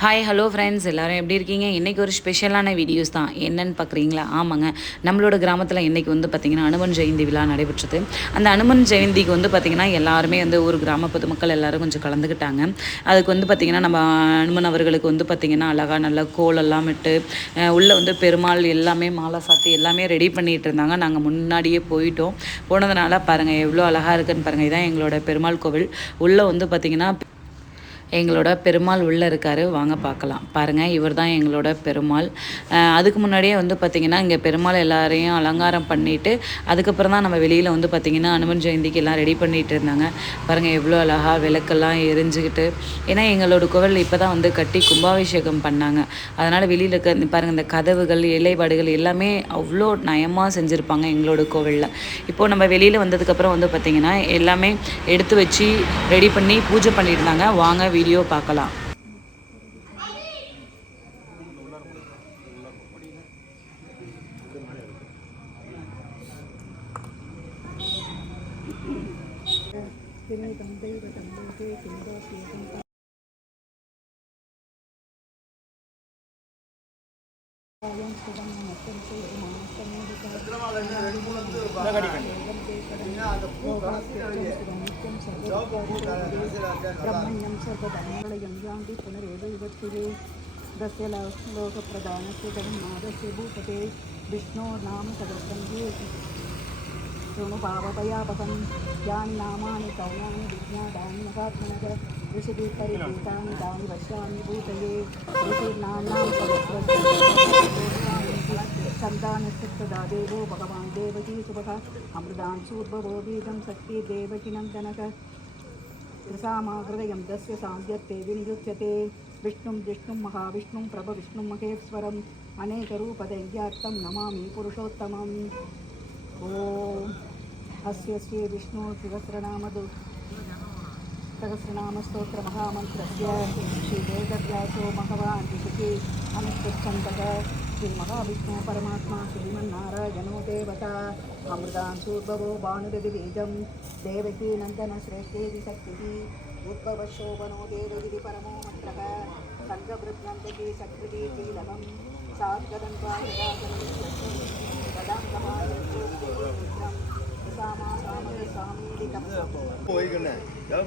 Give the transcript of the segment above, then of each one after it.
Hi hello friends எல்லோரும் எப்படி இருக்கீங்க? இன்றைக்கி ஒரு ஸ்பெஷலான வீடியோஸ் தான். என்னென்னு பார்க்குறீங்களா? ஆமாங்க, நம்மளோட கிராமத்தில் இன்றைக்கி வந்து பார்த்திங்கன்னா அனுமன் ஜெயந்தி விழா நடைபெற்றது. அந்த அனுமன் ஜெயந்திக்கு வந்து பார்த்திங்கன்னா எல்லாருமே வந்து ஒரு கிராம பொதுமக்கள் எல்லோரும் கொஞ்சம் கலந்துக்கிட்டாங்க. அதுக்கு வந்து பார்த்திங்கன்னா நம்ம அனுமன் அவர்களுக்கு வந்து பார்த்திங்கன்னா அழகாக நல்லா கோலெல்லாம் இட்டு உள்ளே வந்து பெருமாள் எல்லாமே மாலை சாத்தி எல்லாமே ரெடி பண்ணிகிட்டு இருந்தாங்க. நாங்கள் முன்னாடியே போயிட்டோம். போனதுனால பாருங்கள் எவ்வளோ அழகாக இருக்குன்னு பாருங்கள். இதுதான் எங்களோட பெருமாள் கோவில். உள்ளே வந்து பார்த்திங்கன்னா எங்களோட பெருமாள் உள்ளே இருக்கார், வாங்க பார்க்கலாம். பாருங்கள், இவர் தான் எங்களோட பெருமாள். அதுக்கு முன்னாடியே வந்து பார்த்திங்கன்னா இங்கே பெருமாள் எல்லாரையும் அலங்காரம் பண்ணிவிட்டு அதுக்கப்புறம் தான் நம்ம வெளியில் வந்து பார்த்திங்கன்னா அனுமன் ஜெயந்திக்கு எல்லாம் ரெடி பண்ணிகிட்டு இருந்தாங்க. பாருங்கள் எவ்வளோ அழகாக விளக்கெல்லாம் எரிஞ்சுக்கிட்டு. ஏன்னா எங்களோட கோவில் இப்போ தான் வந்து கட்டி கும்பாபிஷேகம் பண்ணாங்க. அதனால் வெளியில் இருக்க பாருங்கள் இந்த கதவுகள் இலைப்பாடுகள் எல்லாமே அவ்வளோ நயமாக செஞ்சுருப்பாங்க எங்களோட கோவிலில். இப்போது நம்ம வெளியில் வந்ததுக்கப்புறம் வந்து பார்த்திங்கன்னா எல்லாமே எடுத்து வச்சு ரெடி பண்ணி பூஜை பண்ணியிருந்தாங்க. வாங்க வீடியோ பார்க்கலாம். ब्रह्मण्यं सर्वधर्मलयं यान्ति पुनरेवैवत्तिरे दस्य लोकप्रधानस्य जगन्नाथस्य भूपते विष्णोर्नाम सदृशं शृणुभावभयापहं यानि नामानि कौणानि विज्ञातानि महात्मनः ऋषिभिः परिपूतानि तानि पश्यामि भूतये ऋषिर्नाम्नां सन्तानस्तदा देवो भगवान् देवकी शुभः अमृतान् सूर्भवो बीजं शक्तिर्देवकी नन्दनः त्रिसामाहृदयं तस्य सान्ध्यत्ते विनियुज्यते विष्णुं जिष्णुं महाविष्णुं प्रभविष्णुं महेश्वरम् अनेकरूपदैव्यात्तं नमामि पुरुषोत्तमम् ॐ अस्य श्री विष्णु सहस्रनामस्तोत्रमहामन्त्रस्य श्रीवेदव्यासो भगवान् ऋषिः अनुष्ठिच्छन्तः श्रीमहाविष्णु परमात्मा श्रीमन्नारायणो देवता अमृतान् सूर्भवो भानुरविबीजं देवकी नन्दनश्रेष्ठेति शक्तिः उद्भवशोभनो देवगिरि परमो मन्त्रः सङ्गवृद्नन्दकी सकृति कीलकं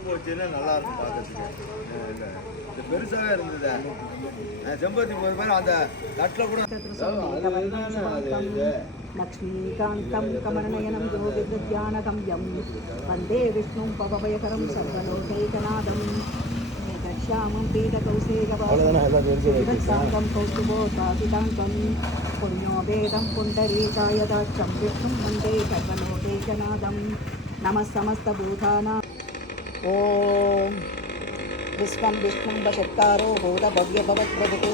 போச்சுன்னா நல்லா இருக்கும் பார்க்கறதுக்கு. இது பெருசாக இருந்தது. செம்பருத்தி போகிற மாதிரி அந்த தட்டில் கூட लक्ष्मीकान्तं कमलनयनं योगिद्यानगम्यं वन्दे विष्णुं पवभयकरं सर्वलोकैकनाथं श्यामं पीठकौशेयवासं कौस्तुभोत्पादितान्तं पुण्यो वेदं पुण्डरीकायदाक्षं विष्णुं वन्दे सर्वलोकैकनाथं नमः समस्तभूतानां ॐ विश्वं विष्णुं वषट्कारो बोधभव्यभवत्प्रभुः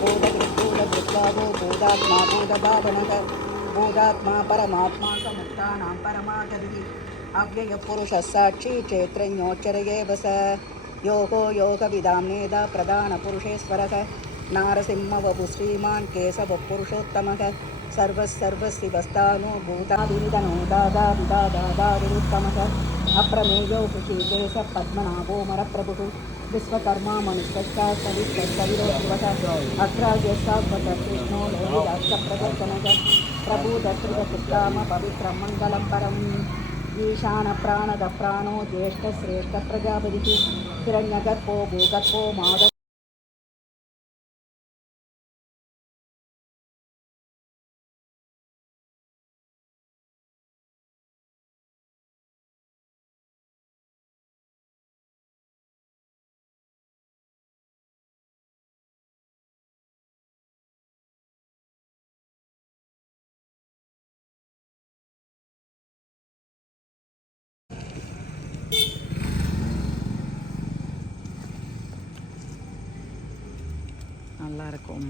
बोधवृद्धोधवृत्वादो बोधात्मा बोधभावनः बोधात्मा परमात्मा समुक्तानां परमागतिः अव्ययपुरुषः साक्षी क्षेत्रज्ञोच्चरयेव स योगो योगविदां नेदा प्रधानपुरुषेश्वरः नारसिंहवपु श्रीमान् केशवपुरुषोत्तमः सर्वस्सर्वशिवस्तानो भूतादिनिधनो दादाविदादादारुत्तमः अप्रमेयो ऋषिकेश पद्मनाभो मरप्रभुः विश्वकर्मा मनुष्यश्च सवितर्सविरोधिवः अग्राज्यशाश्वतकृष्णो लोहिताक्षप्रदर्शनः प्रभूतश्रितपुत्राम पवित्रं मङ्गलं परम् ईशानप्राणदप्राणो ज्येष्ठश्रेष्ठप्रजापतिः हिरण्यगर्भो भूगर्भो माधव நல்லா இருக்கும்.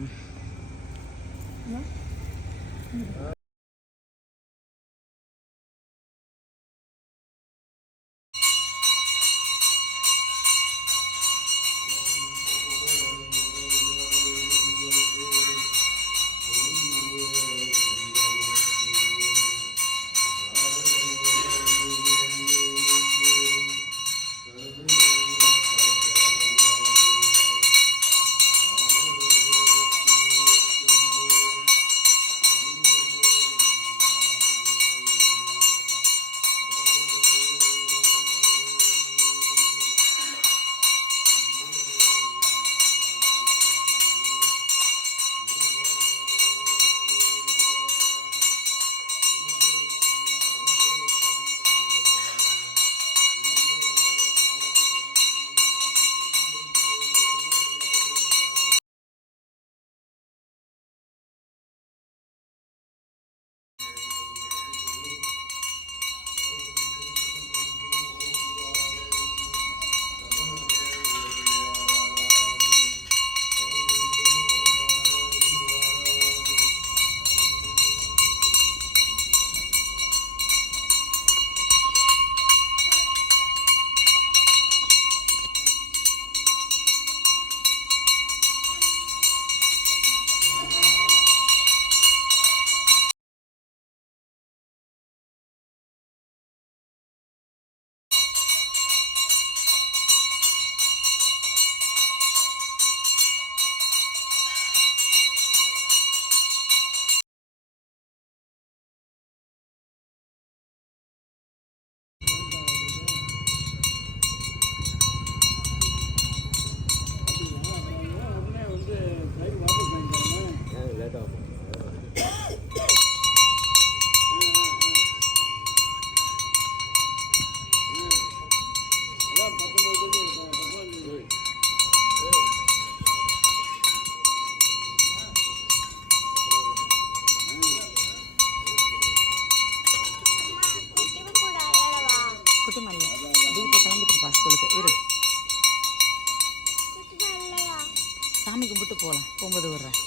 சாமி கும்பிட்டு போகலாம், போகும்போது விட்றேன்.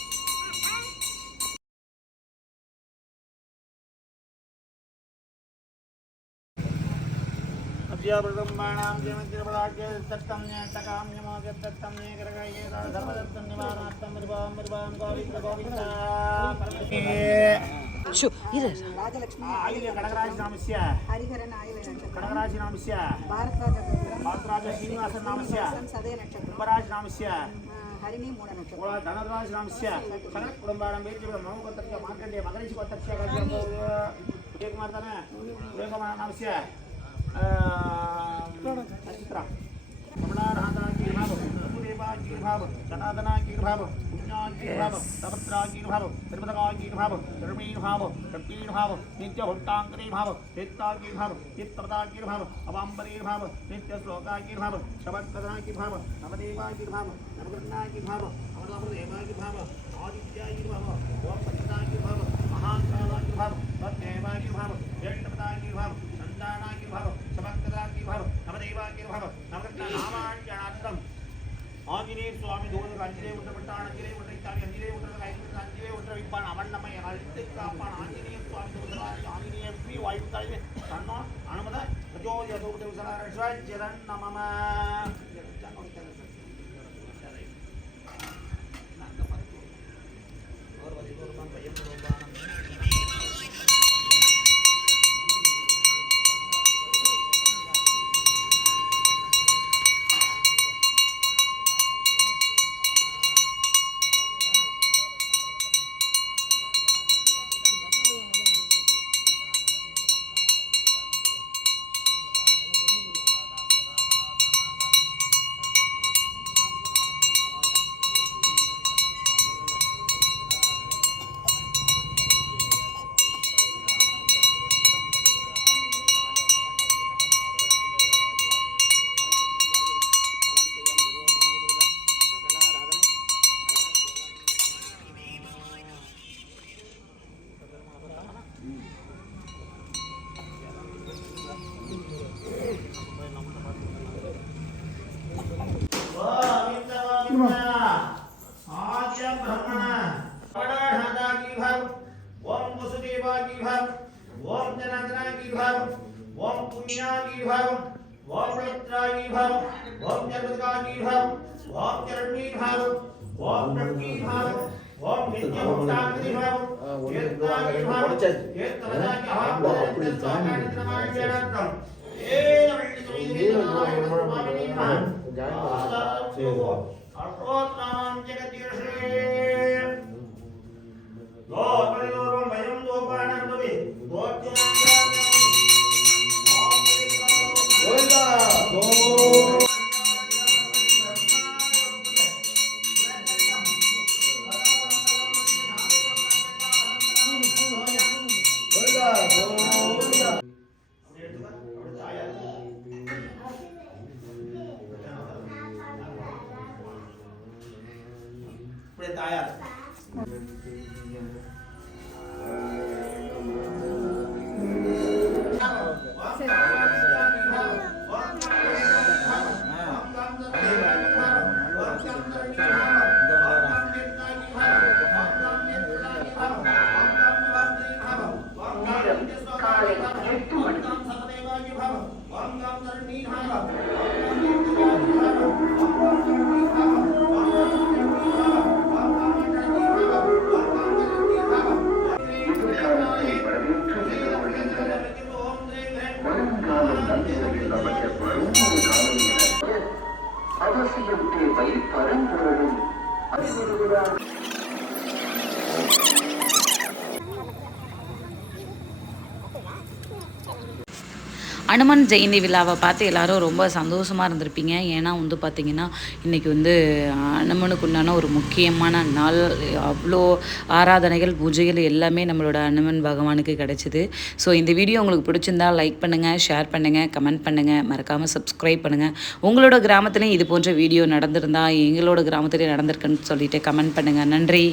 ब्रह्माणां जयमतिर्पदाख्ये दत्तं न्यस्तकां यमोगे दत्तं न्यग्रहये सर्वदत्तं निवारणार्थं मृवां गोविन्द ஷோ இரு. ராஜலட்சுமி आयुर्य கடகராஜ நாமஸ்ய ஹரிஹரன் ஆயுள நட்சத்திரம் கடகராஜ நாமஸ்ய பாரத்ராஜ நட்சத்திரம் பாத்ராஜ ஸ்ரீனிவாசன் நாமஸ்ய சதய நட்சத்திரம் கும்பராஜ நாமஸ்ய ஹரிணி மூல நட்சத்திரம் ஓலா தனராஜ நாமஸ்ய சகல குடும்பாரம் வேதிய மௌகத்தர்க்க மார்க்கண்டே மகரிஷி கொத்தர்க்க கஜ்ஜோ உதயகுமார் தானே உதயகுமார் நாமஸ்ய चित्रा कमलाराधा की भाव देवा की भाव सनातना की भाव पुण्या की भाव तपत्रा की भाव त्रिपदका की भाव धर्मी भाव शक्ति भाव नित्य होट्टांकरी भाव चित्ता की भाव चित्तपदा की भाव अवांबरी भाव नित्य श्लोका की भाव शबत्कदा की भाव नवदेवा की भाव नवग्रन्ना की भाव अमरदेवा की भाव आदित्या की भाव ओम सत्ता की भाव महाकाला की भाव तत्देवा की भाव जयपदा की भाव संदाना की भाव शबत्कदा की भाव नवदेवा की भाव नवग्रन्ना नामांजनार्थम ஆஞ்சநேய சுவாமி தோழர் அஞ்சிலே உற்றப்பட்டான் அஞ்சிலே உற்றைத்தாவி அஞ்சிலே உற்றது ஐந்து அஞ்சிலே உற்ற வைப்பான் அவன் நம்மை அழித்து காப்பான் ஆஞ்சநேய சுவாமி தோழர் ஆஞ்சநேய பி வாயு தாய்வே தன்னோ அனுமத பிரஜோதிய தோடு சரண் நமம ओम जनार्दना की भाव ओम पुण्या की भाव ओम पवित्रा की भाव ओम जगदगा की भाव ओम चरणी भाव ओम प्रकी भाव ओम नित्य मुक्तांगी भाव चेतना की भाव चेतना की भाव ए अर्पोत्तमं जगदीशे लो परिलोरं वयं दोपानं दोवे அவசியம் தேவை பரம்பொருளும் அறிவுறுகிறார். அனுமன் ஜெயந்தி விழாவை பார்த்து எல்லாரும் ரொம்ப சந்தோஷமாக இருந்திருப்பீங்க. ஏன்னா வந்து பார்த்திங்கன்னா இன்றைக்கி வந்து அனுமனுக்கு உண்டான ஒரு முக்கியமான நாள். அவ்வளோ ஆராதனைகள் பூஜைகள் எல்லாமே நம்மளோட அனுமன் பகவானுக்கு கிடச்சிது. ஸோ இந்த வீடியோ உங்களுக்கு பிடிச்சிருந்தால் லைக் பண்ணுங்கள், ஷேர் பண்ணுங்கள், கமெண்ட் பண்ணுங்கள், மறக்காமல் சப்ஸ்கிரைப் பண்ணுங்கள். உங்களோட கிராமத்துலேயும் இது போன்ற வீடியோ நடந்திருந்தால் எங்களோட கிராமத்துலேயும் நடந்திருக்குன்னு சொல்லிவிட்டு கமெண்ட் பண்ணுங்கள். நன்றி.